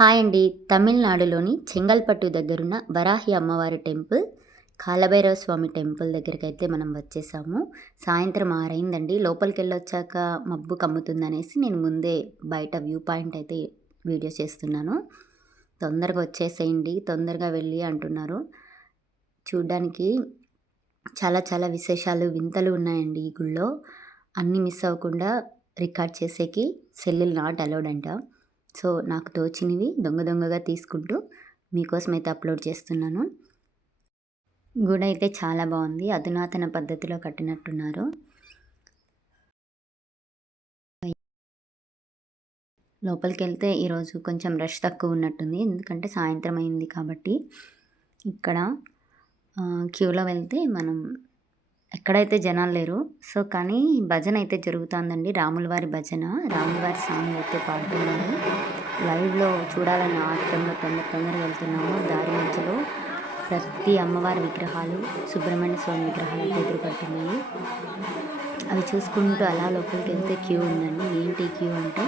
Hi అండి. తమిళనాడులోని చెంగల్పట్టు దగ్గరున్న వరాహి అమ్మవారి టెంపుల్ కాలభైరవ స్వామి టెంపుల్ దగ్గరికి అయితే మనం వచ్చేసాము. సాయంత్రం ఆరైందండి. లోపలికి వెళ్ళొచ్చాక మబ్బు కమ్ముతుందనేసి నేను ముందే బయట వ్యూ పాయింట్ అయితే వీడియో చేస్తున్నాను. తొందరగా వచ్చేసేయండి. తొందరగా వెళ్ళి అంటున్నారు. చూడ్డానికి చాలా చాలా విశేషాలు వింతలు ఉన్నాయండి ఈ గుళ్ళో. అన్నీ మిస్ అవ్వకుండా రికార్డ్ చేసేకి సెల్లులు నాట్ అలౌడ్ అంట. సో నాకు తోచినవి దొంగ దొంగగా తీసుకుంటూ మీకోసం అయితే అప్లోడ్ చేస్తున్నాను. గుడి అయితే చాలా బాగుంది. అధునాతన పద్ధతిలో కట్టినట్టున్నారు. లోపలికి వెళ్తే ఈరోజు కొంచెం రష్ తక్కువ ఉన్నట్టుంది. ఎందుకంటే సాయంత్రం అయింది కాబట్టి ఇక్కడ క్యూలో వెళ్తే మనం ఎక్కడైతే జనాలు లేరు సో కానీ భజన అయితే జరుగుతుందండి. రాములవారి భజన రాములవారి సాంగ్ అయితే పాడుతున్నాము లైవ్లో చూడాలన్న ఆటంలో తొందర తొందరగా వెళ్తున్నాము. దారి మధ్యలో ప్రతి అమ్మవారి విగ్రహాలు సుబ్రహ్మణ్య స్వామి విగ్రహాలు అయితే ఎదురుపడుతున్నాయి. అవి చూసుకుంటూ అలా లోపలికి వెళ్తే క్యూ ఉందండి. ఏంటి క్యూ అంటే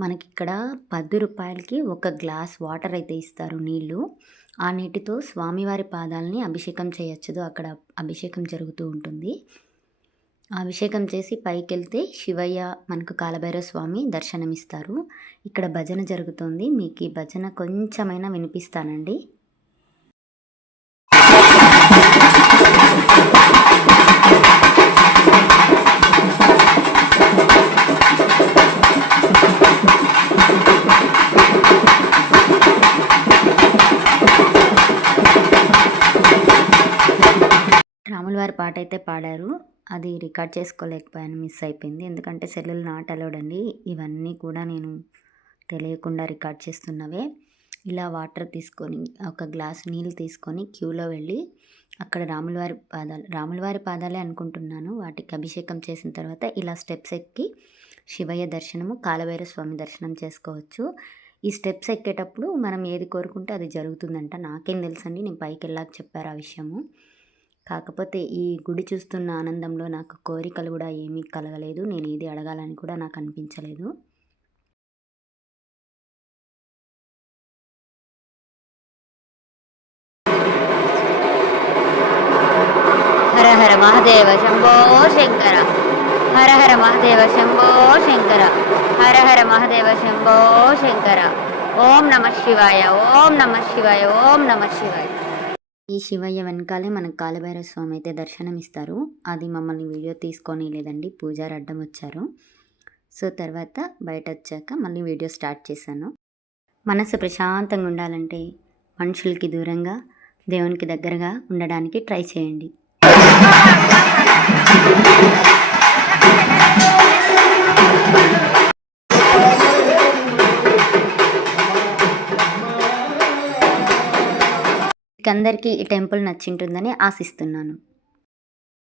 మనకి ఇక్కడ పది రూపాయలకి ఒక గ్లాస్ వాటర్ అయితే ఇస్తారు నీళ్ళు. ఆ నీటితో స్వామివారి పాదాలని అభిషేకం చేయొచ్చు అక్కడ అభిషేకం జరుగుతూ ఉంటుంది. అభిషేకం చేసి పైకి వెళ్తే శివయ్య మనకు కాలభైరవ స్వామి దర్శనమిస్తారు. ఇక్కడ భజన జరుగుతుంది. మీకు ఈ భజన కొంచెమైనా వినిపిస్తానండి. రాముల పాట అయితే పాడారు. అది రికార్డ్ చేసుకోలేకపోయాను మిస్ అయిపోయింది. ఎందుకంటే సెల్లులు నాట్ అలౌడ్ అండి. ఇవన్నీ కూడా నేను తెలియకుండా రికార్డ్ చేస్తున్నవే. ఇలా వాటర్ తీసుకొని ఒక గ్లాస్ నీళ్ళు తీసుకొని క్యూలో వెళ్ళి అక్కడ రాములవారి పాదాలు రాములవారి పాదాలే అనుకుంటున్నాను. వాటికి అభిషేకం చేసిన తర్వాత ఇలా స్టెప్స్ ఎక్కి శివయ్య దర్శనము కాలభైరవ స్వామి దర్శనం చేసుకోవచ్చు. ఈ స్టెప్స్ ఎక్కేటప్పుడు మనం ఏది కోరుకుంటే అది జరుగుతుందంట. నాకేం తెలుసండి? నేను పైకి వెళ్ళాక చెప్పారు ఆ విషయము. కాకపోతే ఈ గుడి చూస్తున్న ఆనందంలో నాకు కోరికలు కూడా ఏమీ కలగలేదు. నేను ఏది అడగాలని కూడా నాకు అనిపించలేదు. హర హర మహాదేవ శంభో శంకర. హర హర మహాదేవ శంభో శంకర. హర హర మహాదేవ శంభో శంకర. ఓం నమ శివాయ ఓం నమ శివాయ ఓం నమ శివాయ. ఈ శివయ్య వెనకాలే మనకు కాలభైరవ స్వామి అయితే దర్శనం ఇస్తారు అది మమ్మల్ని వీడియో తీసుకొని లేదండి పూజారి అడ్డం వచ్చారు. సో తర్వాత బయట వచ్చాక మళ్ళీ వీడియో స్టార్ట్ చేశాను. మనసు ప్రశాంతంగా ఉండాలంటే మనుషులకి దూరంగా దేవునికి దగ్గరగా ఉండడానికి ట్రై చేయండి. అందరికీ ఈ టెంపుల్ నచ్చింటుందని ఆశిస్తున్నాను.